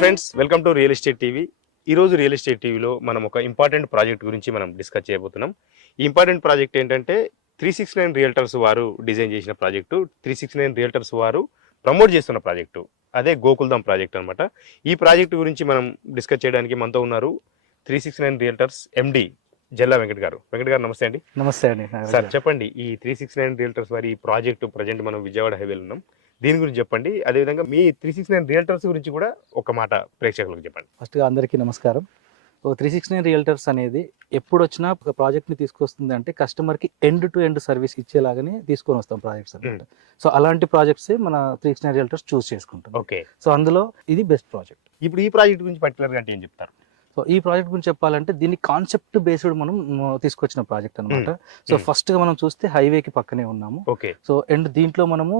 Friends, welcome to real estate TV. ఈరోజు real estate టీవీలో మనం ఒక ఇంపార్టెంట్ ప్రాజెక్ట్ గురించి మనం డిస్కస్ చేయబోతున్నాం. ఈ ఇంపార్టెంట్ ప్రాజెక్ట్ ఏంటంటే 369 రియల్టర్స్ వారు డిజైన్ చేసిన ప్రాజెక్టు, 369 రియల్టర్స్ వారు ప్రమోట్ చేస్తున్న ప్రాజెక్టు, అదే గోకుల్ధామ్ ప్రాజెక్ట్ అనమాట. ఈ ప్రాజెక్టు గురించి మనం డిస్కస్ చేయడానికి మనతో ఉన్నారు 369 రియల్టర్స్ ఎండి జల్లా వెంకట్ గారు. వెంకట్ గారు నమస్తే అండి. నమస్తే అండి. సార్ చెప్పండి, ఈ 369 రియల్టర్స్ వారి ప్రాజెక్టు ప్రజెంట్ మనం విజయవాడ హైవేలో ఉన్నాం, దీని గురించి చెప్పండి. అదేవిధంగా మీ 369 రియల్టర్స్ గురించి కూడా ఒక మాట ప్రేక్షకులకు చెప్పండి. ఫస్ట్గా అందరికీ నమస్కారం. 369 రియల్టర్స్ అనేది ఎప్పుడు వచ్చినా ఒక ప్రాజెక్ట్ని తీసుకొస్తుంది అంటే కస్టమర్కి ఎండ్ టు ఎండ్ సర్వీస్ ఇచ్చేలాగానే తీసుకొని వస్తాం ప్రాజెక్ట్స్ అనమాట. సో అలాంటి ప్రాజెక్ట్సే మన 369 రియల్టర్స్ చూస్ చేసుకుంటాం. ఓకే, సో అందులో ఇది బెస్ట్ ప్రాజెక్ట్. ఇప్పుడు ఈ ప్రాజెక్ట్ గురించి పర్టికులర్గా అంటే ఏం చెప్తారు? సో ఈ ప్రాజెక్ట్ గురించి చెప్పాలంటే దీన్ని కాన్సెప్ట్ బేస్డ్ మనం తీసుకొచ్చిన ప్రాజెక్ట్ అనమాట. సో ఫస్ట్ గా మనం చూస్తే హైవేకి పక్కనే ఉన్నాము. ఓకే, సో అండ్ దీంట్లో మనము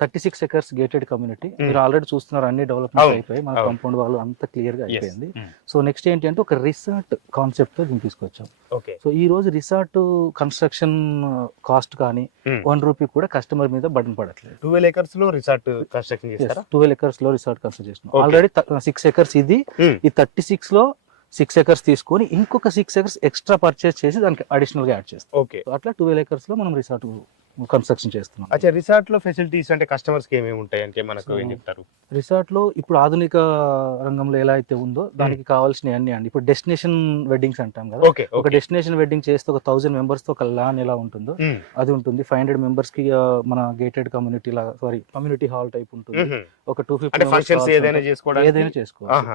36 ఎకర్స్ గేటెడ్ కమ్యూనిటీ, మీరు ఆల్రెడీ చూస్తున్నారు, అన్ని డెవలప్మెంట్ అయిపోయి మన కాంపౌండ్ వాళ్ళు అంతా క్లియర్ గా అయిపోయింది. సో నెక్స్ట్ ఏంటి అంటే ఒక రిసార్ట్ కాన్సెప్ట్ తో దీన్ని తీసుకొచ్చాం. సో ఈ రోజు రిసార్ట్ కన్స్ట్రక్షన్ కాస్ట్ కానీ 1 రూపీ కూడా కస్టమర్ మీద బటన్ పడట్లేదు. 12 ఎకర్స్ లో రిసార్ట్ కన్స్ట్రక్షన్ చేస్తారా? 12 ఎకర్స్ లో రిసార్ట్ కన్స్ట్రక్ట్ చేస్తున్నాం. ఆల్రెడీ 6 ఎకర్స్ ఇది, ఈ 36 లో 6 ఎకర్స్ తీసుకొని ఇంకొక 6 ఎకర్స్ ఎక్స్ట్రా పర్చేస్ చేసి దానికి అడిషనల్ గా యాడ్ చేస్తాం. ఓకే, అట్లా 12 ఎకర్స్ లో మనం రిసార్ట్ కన్స్ట్రక్షన్ చేస్తున్నాం. అచ్చా, రిసార్ట్ లో ఫెసిలిటీస్ అంటే కస్టమర్స్ కి ఏమేమి ఉంటాయి అంటే మనకు ఏం చెప్తారు? రిసార్ట్ లో ఇప్పుడు ఆధునిక రంగంలో ఎలా అయితే ఉందో దానికి కావాల్సినవి అన్ని అండి. ఇప్పుడు డెస్టినేషన్ వెడ్డింగ్స్ అంటాం కదా, ఒక డెస్టినేషన్ వెడ్డింగ్ చేస్తే ఒక 1000 మెంబర్స్ తో ఒక లాన్ ఎలా ఉంటుందో అది ఉంటుంది. 500 మెంబర్స్ కి మన గేటెడ్ కమ్యూనిటీ లాగా, కమ్యూనిటీ హాల్ టైప్ ఉంటుంది. ఒక 250 ఏదైనా చేసుకోవాలి.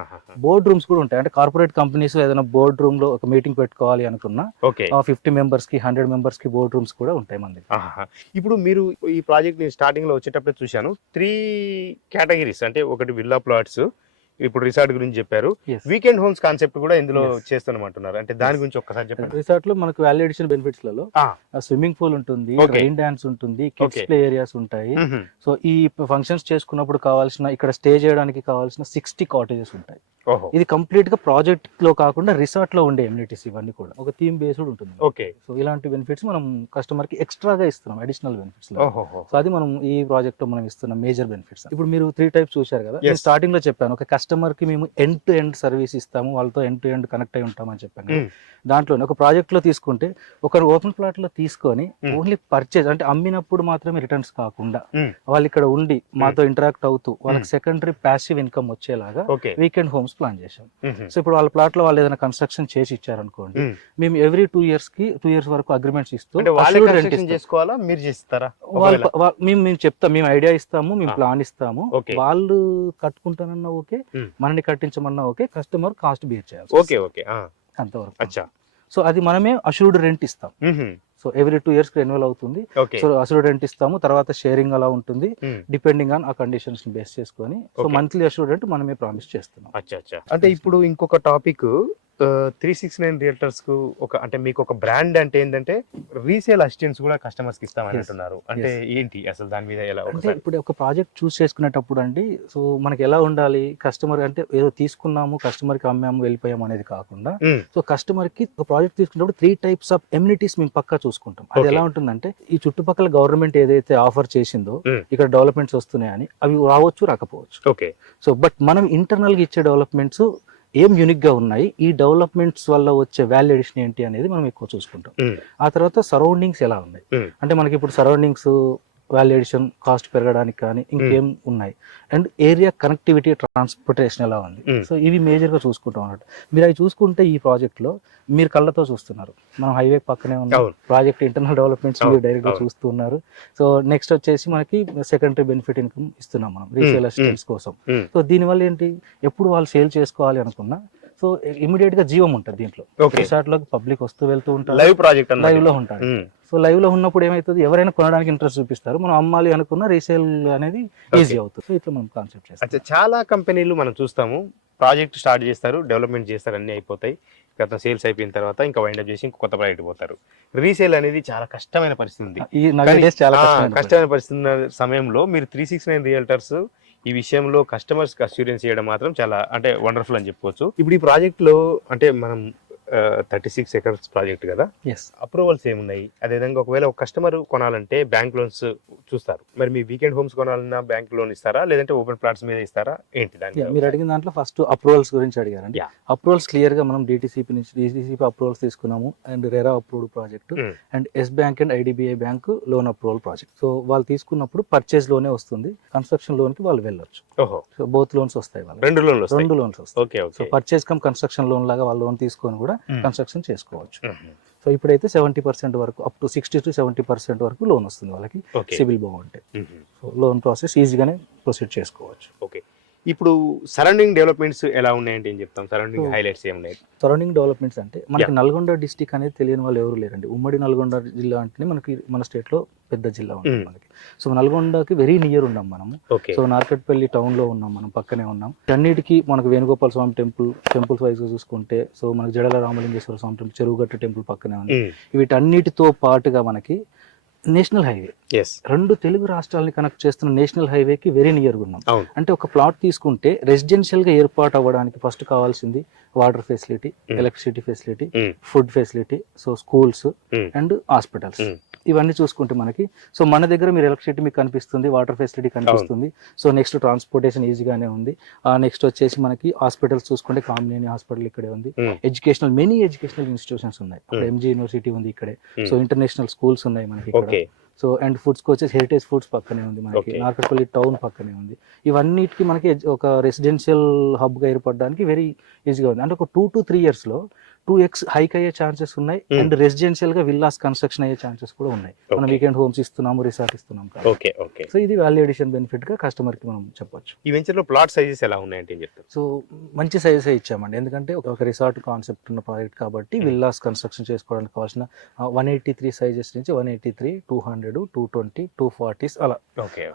బోర్డ్ రూమ్స్ కూడా ఉంటాయి. అంటే కార్పొరేట్ కంపెనీస్ ఏదైనా బోర్డ్ రూమ్ లో ఒక మీటింగ్ పెట్టుకోవాలి అనుకున్నా 50 మెంబర్స్ కి 100 మెంబర్స్ కి బోర్డ్ రూమ్స్ కూడా ఉంటాయి మన దగ్గర. ఇప్పుడు మీరు ఈ ప్రాజెక్ట్ ని స్టార్టింగ్ లో వచ్చేటప్పుడు చూశాను, 3 కేటగిరీస్, అంటే ఒకటి విల్లా ప్లాట్స్, ఇప్పుడు రిసార్ట్ గురించి చెప్పారు, వీకెండ్ హోమ్స్ కాన్సెప్ట్ కూడా ఇందులో చేస్తామంటున్నారు. అంటే దాని గురించి ఒక్కసారి చెప్పండి. రిసార్ట్ లో మనకు వాల్యూ అడిషన్ బెనిఫిట్స్ లలో స్విమ్మింగ్ పూల్ ఉంటుంది, రెయిన్ డాన్స్ ఉంటుంది, కిడ్స్ ప్లే ఏరియాస్ ఉంటాయి. సో ఈ ఫంక్షన్స్ చేసుకున్నప్పుడు కావాల్సిన, ఇక్కడ స్టే చేయడానికి కావాల్సిన 60 కాటేజెస్ ఉంటాయి. ఇది కంప్లీట్ గా ప్రాజెక్ట్ లో కాకుండా రిసార్ట్ లో ఉండే ఎమ్యూనిటీస్, ఇవన్నీ కూడా ఒక థీమ్ బేస్డ్ ఉంటుంది. ఓకే, సో ఇలాంటి బెనిఫిట్స్ మనం కస్టమర్ కి ఎక్స్ట్రాగా ఇస్తున్నాం, అడిషనల్ బెనిఫిట్స్. సో అది మనం ఈ ప్రాజెక్ట్ లో మనం ఇస్తున్న మేజర్ బెనిఫిట్స్. ఇప్పుడు మీరు 3 టైప్స్ చూశారు కదా, నేను స్టార్టింగ్ లో చెప్పాను ఒక కస్టమర్ కి మేము ఎండ్ టు ఎండ్ సర్వీస్ ఇస్తాము, వాళ్ళతో ఎండ్ టు ఎండ్ కనెక్ట్ అయి ఉంటామని చెప్పాను. దాంట్లోనే ఒక ప్రాజెక్ట్ లో తీసుకుంటే ఒక ఓపెన్ ప్లాట్ లో తీసుకొని ఓన్లీ పర్చేజ్ అంటే అమ్మినప్పుడు మాత్రమే రిటర్న్స్ కాకుండా వాళ్ళు ఇక్కడ ఉండి మాతో ఇంటరాక్ట్ అవుతూ వాళ్ళకి సెకండరీ ప్యాసివ్ ఇన్కమ్ వచ్చేలాగా వీకెండ్ హోమ్స్ ప్లాన్ చేశాం. సో ఇప్పుడు వాళ్ళ ప్లాట్ లో వాళ్ళు ఏదైనా కన్స్ట్రక్షన్ చేసి ఇచ్చారనుకోండి, మేము ఎవ్రీ 2 ఇయర్స్ వరకు అగ్రిమెంట్స్ ఇస్తూ మేము చెప్తాం, మేము ఐడియా ఇస్తాము, మేము ప్లాన్ ఇస్తాము, వాళ్ళు కట్టుకుంటానన్నా ఓకే, మనని కట్టించమన్నా ఓకే, కస్టమర్ కాస్ట్ బేర్ చేయాలి అంతవరకు. సో అది మనమే అష్యూర్డ్ రెంట్ ఇస్తాం. సో ఎవ్రీ 2 ఇయర్స్ రెన్యువల్ అవుతుంది. సో అష్యూర్డ్ రెంట్ ఇస్తాము, తర్వాత షేరింగ్ అలా ఉంటుంది డిపెండింగ్ ఆన్ ఆ కండిషన్స్ బేస్ చేసుకొని. సో మంత్లీ అష్యూర్డ్ రెంట్ మనమే ప్రామిస్ చేస్తున్నాం. అంటే ఇప్పుడు ఇంకొక టాపిక్, 369 రియల్టర్స్ కు ఒక, అంటే మీకు ఒక బ్రాండ్ అంటే ఏంటంటే రీసేల్ అసిస్టెంట్స్ కూడా కస్టమర్స్ కి ఇస్తామని అంటున్నారు. అంటే ఏంటి అసలు దాని మీద ఎలా? అంటే ఇప్పుడు ఒక ప్రాజెక్ట్ చూస్ చేసుకునేటప్పుడు అండి, సో మనకి ఎలా ఉండాలి, కస్టమర్ అంటే ఏదో తీసుకున్నాము కస్టమర్ కి అమ్మాము వెళ్ళిపోయాము అనేది కాకుండా, సో కస్టమర్ కి ఒక ప్రాజెక్ట్ తీసుకున్నప్పుడు 3 టైప్స్ ఆఫ్ ఎమ్యూనిటీస్ మేము పక్కా చూసుకుంటాం. అది ఎలా ఉంటుందంటే, ఈ చుట్టుపక్కల గవర్నమెంట్ ఏదైతే ఆఫర్ చేసిందో ఇక్కడ డెవలప్మెంట్స్ వస్తున్నాయని, అవి రావచ్చు రాకపోవచ్చు. ఓకే, సో బట్ మనం ఇంటర్నల్ గా ఇచ్చే డెవలప్మెంట్స్ ఏం యూనిక్ గా ఉన్నాయి, ఈ డెవలప్మెంట్స్ వల్ల వచ్చే వాల్యూ అడిషన్ ఏంటి అనేది మనం ఎక్కువ చూసుకుంటాం. ఆ తర్వాత సరౌండింగ్స్ ఎలా ఉన్నాయి, అంటే మనకి ఇప్పుడు సరౌండింగ్స్ వాల్యూ అడిషన్ కాస్ట్ పెరగడానికి కానీ ఇంకేం ఉన్నాయి, అండ్ ఏరియా కనెక్టివిటీ ట్రాన్స్పోర్టేషన్ ఎలా ఉంది. సో ఇవి మేజర్ గా చూసుకుంటాం అన్నట్టు. మీరు అవి చూసుకుంటే ఈ ప్రాజెక్ట్ లో మీరు కళ్ళతో చూస్తున్నారు, మనం హైవే పక్కనే ఉన్న ప్రాజెక్ట్ ఇంటర్నల్ డెవలప్మెంట్స్ మీరు డైరెక్ట్ గా చూస్తున్నారు. సో నెక్స్ట్ వచ్చేసి మనకి సెకండరీ బెనిఫిట్ ఇన్కమ్ ఇస్తున్నాం మనం రీసేల్ అసిస్టెంట్స్ కోసం. సో దీనివల్ల ఏంటి, ఎప్పుడు వాళ్ళు సేల్ చేసుకోవాలి అనుకున్నా సో ఇమీడియట్ గా జీవం ఉంటుంది దీంట్లో. రిసార్ట్ లో పబ్లిక్ వస్తూ వెళ్తూ ఉంటారు, లైవ్ లో ఉంటారు. సో లైవ్ లో ఉన్నప్పుడు ఏమైతుంది, ఎవరైనా కొనడానికి ఇంట్రెస్ట్ చూపిస్తారు, మనం అమ్మాలి అనుకున్న రీసేల్ అనేది ఈజీ అవుతుంది. సో ఇట్లా మనం కాన్సెప్ట్ చేస్తాం. చాలా కంపెనీలు మనం చూస్తాము, ప్రాజెక్ట్ స్టార్ట్ చేస్తారు, డెవలప్మెంట్ చేస్తారు, అన్ని అయిపోతాయి, గత సేల్స్ అయిపోయిన తర్వాత ఇంకా వైండప్ చేసి ఇంకో కొత్త ప్రాజెక్ట్ పోతారు. రీసేల్ అనేది చాలా కష్టమైన పరిస్థితి ఉంది. కష్టమైన పరిస్థితి ఉన్న సమయంలో మీరు 369 రియల్టర్స్ ఈ విషయంలో కస్టమర్స్ కి అష్యూరెన్స్ చేయడం మాత్రం చాలా అంటే వండర్ఫుల్ అని చెప్పుకోవచ్చు. ఇప్పుడు ఈ ప్రాజెక్ట్ లో అంటే మనం 36 ఎకర్స్ ప్రాజెక్ట్ కదా, ఎస్. అప్రూవల్స్ ఏమున్నాయి? అదేవిధంగా ఒకవేళ ఒక కస్టమర్ కొనాలంటే బ్యాంక్ లోన్స్ చూస్తారు, మరి మీ వీకెండ్ హోమ్స్ కొనాలన్నా బ్యాంక్ లోన్ ఇస్తారా, లేదంటే ఓపెన్ ప్లాట్స్ మీద ఇస్తారా ఏంటి దాని? మీరు అడిగిన దాంట్లో ఫస్ట్ అప్రూవల్స్ గురించి అడిగారండి. Yeah. అప్రూవల్స్ క్లియర్ గా మనం డిటిసిపి నుంచి అప్రూవల్స్ తీసుకున్నాము, and RERA approved project, and Yes Bank and IDBI bank loan approval project. So వాళ్ళు తీసుకున్నప్పుడు పర్చేజ్ లోనే వస్తుంది, కన్స్ట్రక్షన్ లోన్ కి వాళ్ళు వెళ్ళొచ్చు. ఓహో, సో బోత్ లోన్స్ వస్తాయి వాళ్ళకి, రెండు లోన్లు వస్తాయి. రెండు లోన్స్ వస్తాయి. Okay so okay. Purchase come construction loan లాగా వాళ్ళు లోన్ తీసుకొని కూడా Hmm. కన్స్ట్రక్షన్ చేసుకోవచ్చు. సో ఇప్పుడైతే 70% వరకు, అప్ టు 60 to 70% వరకు లోన్ వస్తుంది వాళ్ళకి, ఓకే. సిబిల్ బాగుంటే. సో లోన్ ప్రాసెస్ ఈజీగానే ప్రొసీడ్ చేసుకోవచ్చు. ఓకే. ఇప్పుడు సరౌండింగ్ డెవలప్మెంట్స్ ఎలా ఉన్నాయంటే ఏం చెప్తాం? సరౌండింగ్ So, హైలైట్స్ ఏమున్నాయి? సరౌండింగ్ డెవలప్మెంట్స్ అంటే మనకి నల్గొండ డిస్టిక్ అనేది తెలియని వాళ్ళు ఎవరు లేరండి. ఉమ్మడి నల్గొండ జిల్లా అంటేనే మనకి మన స్టేట్ లో పెద్ద జిల్లా ఉంటుంది మనకి. సో నల్గొండకి వెరీ నియర్ ఉన్నాం మనము. ఓకే. సో నార్కట్పల్లి టౌన్ లో ఉన్నాం, మనం పక్కనే ఉన్నాం. అన్నిటికీ మనకు వేణుగోపాల స్వామి టెంపుల్స్ వైజ్ గా చూసుకుంటే, సో మనకి జడల రామలింగేశ్వర స్వామి టెంపుల్, చెరువుగట్టు టెంపుల్ పక్కనే ఉంది. వీటన్నిటితో పాటుగా మనకి నేషనల్ హైవే, ఎస్. రెండు తెలుగు రాష్ట్రాలని కనెక్ట్ చేస్తున్న నేషనల్ హైవేకి వెరీ నియర్గా ఉన్నాం. అవును. అంటే ఒక ప్లాట్ తీసుకుంటే రెసిడెన్షియల్ గా ఏర్పాటు అవ్వడానికి ఫస్ట్ కావాల్సింది water facility, electricity facility, food facility, so schools and hospitals, ఇవన్నీ చూసుకుంటే మనకి, సో మన దగ్గర మీరు ఎలక్ట్రిసిటీ మీకు కనిపిస్తుంది, వాటర్ ఫెసిలిటీ కనిపిస్తుంది. సో నెక్స్ట్ ట్రాన్స్పోర్టేషన్ ఈజీగానే ఉంది. నెక్స్ట్ వచ్చేసి మనకి హాస్పిటల్స్ చూసుకుంటే కామినేని హాస్పిటల్ ఇక్కడే ఉంది. మెనీ ఎడ్యుకేషనల్ ఇన్స్టిట్యూషన్స్ ఉన్నాయి. ఎంజీ యూనివర్సిటీ ఉంది ఇక్కడే. సో ఇంటర్నేషనల్ స్కూల్స్ ఉన్నాయి మనకి ఇక్కడ. సో అండ్ ఫుడ్స్ కి వచ్చేసి హెరిటేజ్ ఫుడ్స్ పక్కనే ఉంది మనకి, నార్కట్పల్లి టౌన్ పక్కనే ఉంది. ఇవన్నిటికి మనకి ఒక రెసిడెన్షియల్ హబ్ గా ఏర్పడడానికి వెరీ ఈజీగా ఉంది. అంటే ఒక 2 to 3 years లో 2x హైక్ అయ్యే ఛాన్సెస్ ఉన్నాయి, అండ్ రెసిడెన్షియల్ గా విల్లాస్ కన్స్ట్రక్షన్ అయ్యే ఛాన్సెస్ కూడా ఉన్నాయి. మనం వీకెండ్ హోమ్స్ ఇస్తున్నాము, రిసార్ట్ ఇస్తున్నాం. Okay okay. సో ఇది వాల్యూ అడిషన్ బెనిఫిట్ గా కస్టమర్ కి మనం చెప్పొచ్చు. ఈ వెంచర్ లో ప్లాట్ సైజెస్ ఎలా ఉన్నాయంటే ఏం చెప్తారు? సో మంచి సైజెస్ ఇచ్చామండి, ఎందుకంటే ఒక రిసార్ట్ కాన్సెప్ట్ ఉన్న ప్రాజెక్ట్ కాబట్టి విల్లాస్ కన్స్ట్రక్షన్ చేసుకోవడానికి కావాల్సిన 183 సైజెస్ నుంచి 183, 200, 220, 240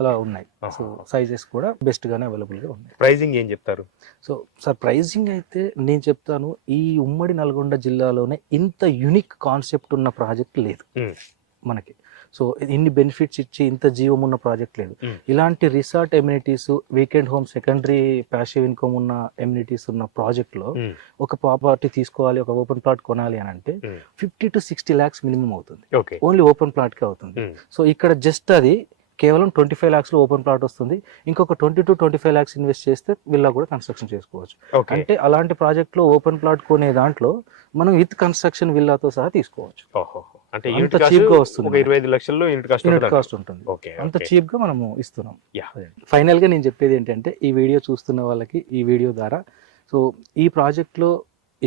అలా ఉన్నాయి. సో సైజెస్ కూడా బెస్ట్ గానే అవైలబుల్ గా ఉన్నాయి. ప్రైజింగ్ ఏం చెప్తారు? సో సార్ ప్రైజింగ్ అయితే నేను చెప్తాను, ఈ ఉమ్మడి నల్గొండ జిల్లాలోనే ఇంత యూనిక్ కాన్సెప్ట్ ఉన్న ప్రాజెక్ట్ లేదు మనకి. సో ఇన్ని బెనిఫిట్స్ ఇచ్చి ఇంత జీవం ఉన్న ప్రాజెక్ట్ లేదు. ఇలాంటి resort amenities, weekend home, secondary passive income ఉన్న ఎమ్యూనిటీస్ ఉన్న ప్రాజెక్ట్ లో ఒక ప్రాపర్టీ తీసుకోవాలి, ఒక ఓపెన్ ప్లాట్ కొనాలి అని అంటే 50 to 60 lakhs మినిమం అవుతుంది. ఓన్లీ ఓపెన్ ప్లాట్ కే అవుతుంది. సో ఇక్కడ జస్ట్ అది కేవలం 25 lakhs లో ఓపెన్ ప్లాట్ వస్తుంది. ఇంకొక 20 to 25 lakhs ఇన్వెస్ట్ చేస్తే విల్లా కూడా కన్స్ట్రక్షన్ చేసుకోవచ్చు. అంటే అలాంటి ప్రాజెక్ట్ లో ఓపెన్ ప్లాట్ కొనే దాంట్లో మనం విత్ కన్స్ట్రక్షన్ విల్లాతో సహా తీసుకోవచ్చు. అంటే అంత చీప్ గా వస్తుంది, 25 లక్షల్లో యూనిట్ కాస్ట్ ఉంటుంది. అంత చీప్ గా మనము ఇస్తున్నాం. ఫైనల్ గా నేను చెప్పేది ఏంటంటే, ఈ వీడియో చూస్తున్న వాళ్ళకి ఈ వీడియో ద్వారా, సో ఈ ప్రాజెక్ట్ లో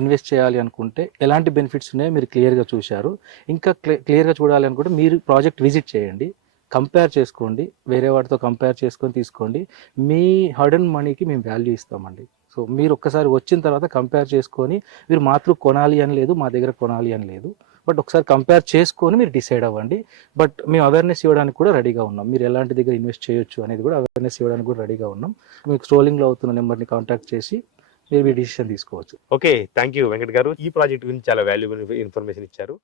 ఇన్వెస్ట్ చేయాలి అనుకుంటే ఎలాంటి బెనిఫిట్స్ ఉన్నాయో మీరు క్లియర్ గా చూశారు. ఇంకా క్లియర్ గా చూడాలి అనుకుంటే మీరు ప్రాజెక్ట్ విజిట్ చేయండి, కంపేర్ చేసుకోండి, వేరే వాటితో కంపేర్ చేసుకొని తీసుకోండి. మీ హార్డ్ అండ్ మనీకి మేము వాల్యూ ఇస్తామండి. సో మీరు ఒక్కసారి వచ్చిన తర్వాత కంపేర్ చేసుకొని, మీరు మాత్రం కొనాలి అని లేదు, మా దగ్గర కొనాలి అని లేదు, బట్ ఒకసారి కంపేర్ చేసుకొని మీరు డిసైడ్ అవ్వండి. బట్ మేము అవేర్నెస్ ఇవ్వడానికి కూడా రెడీగా ఉన్నాం. మీరు ఎలాంటి దగ్గర ఇన్వెస్ట్ చేయొచ్చు అనేది కూడా అవేర్నెస్ ఇవ్వడానికి కూడా రెడీగా ఉన్నాం. మీకు స్క్రోలింగ్లో అవుతున్న నెంబర్ని కాంటాక్ట్ చేసి మీరు మీ డిసిషన్ తీసుకోవచ్చు. ఓకే, థ్యాంక్ యూ వెంకట్ గారు. ఈ ప్రాజెక్ట్ గురించి చాలా వాల్యుబుల్ ఇన్ఫర్మేషన్ ఇచ్చారు.